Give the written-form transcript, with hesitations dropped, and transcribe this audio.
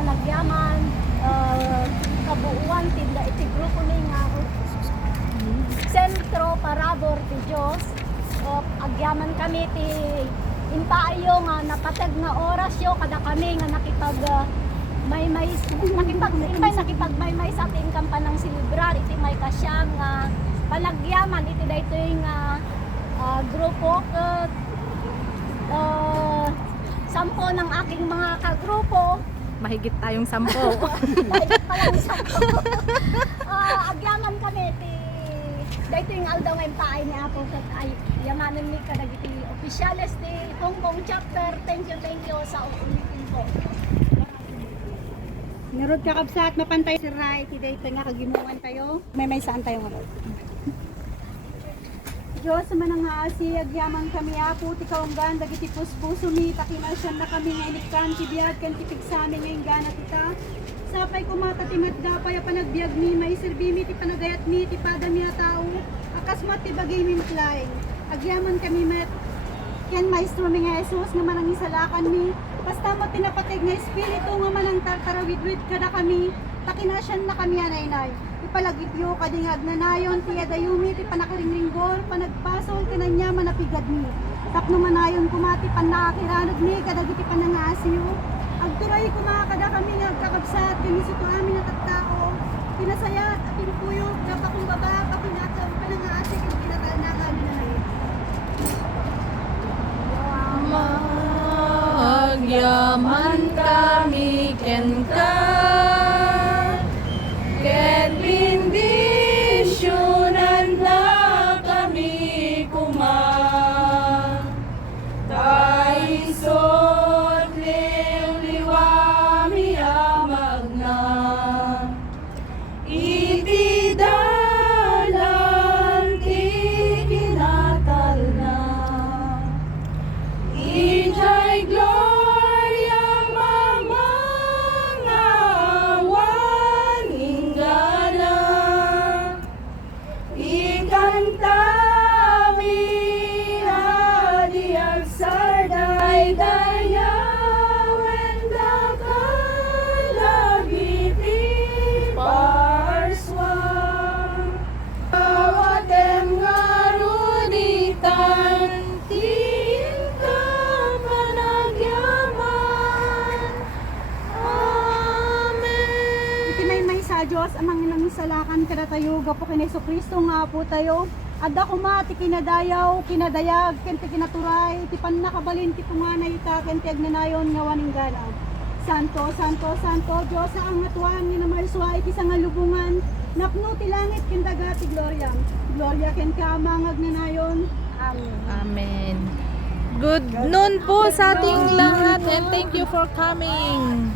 panagyaman, kabuuan, tinda iti grupo ni nga sentro parabor ti Diyos. Agyaman kami ti impaayo nga napatag nga oras yo kada kami nga nakipag nakipag sa ating kampanang silibrar iti may kasyang palagyaman iti daytoy nga grupo ket sampo ng aking mga kagrupo. Mahigit tayong 10. Mahigit pa lang 10. Agyaman kami ti daytoy nga aldaw nga impaay ni Apo ket ay yamanen mi kadagiti opisyales ti Hongkong chapter. Thank you sa ulitin po. Narod kakabsat, mapantay si Rai, tiday ito nga kagimungan tayo. May saan tayo nga. Diyos, manang haasi, agyaman kami apo, tikawanggan, dagiti puspuso mi, takinasyan na kami nga inikkan, tibiyag, kan tipigsami ngayong gana kita. Sapay kumata timat dapay, panagbiag mi, may sirbi mi, ti panagayat mi, ti padami a tao, akasmat ti bagay mi matlaing. Agyaman kami met, yan maestro mi nga Jesus, nga manang isalakan mi, basta mo tinapatig nga espiritu nga manang tartarawid-wid kada kami, takinasyan na kami anay-nay. Ipalagipyo kadingag na nayon, ti adayumi, ti panakarinringgol, panagpasol, kananya manapigad mi. Tapno manayon kumati panakakiranod mi, kadagiti panangasiyo. Agturay kumakada kami nga kakabsat, kinisito amin na tattao, pinasaya at pinupuyog, napakumbaba, pakinatang panangasi, kinatanangan na nayon. Agyaman kami ken ka, ken bendisyonan na kami kuma, taisot liwliwami amag na, iti dalan ti kinatal na, ijay gloria mamangawan ingala, ikantami adi agsarday dayawen dakalagiti parswa, awatem nga ruditan tin ka panagyaman. Amen. Iti may sa Diyos, amang inang isalakan kada tayo, gapo kin Hesus Kristo nga po tayo. Adda kumati kinadayaw, kinadayag, kenti kinaturay, iti panakabalin ti tunganay ita, kenti agnanayon nga waning gana. Santo, Santo, Santo, Diyos sa angatuan ni namarswa, iti sa ngalubungan, napno ti langit kindaga ti Gloria. Gloria ken ka amang agnanayon. Amen. Amen. Good noon po sa ating lahat and thank you for coming.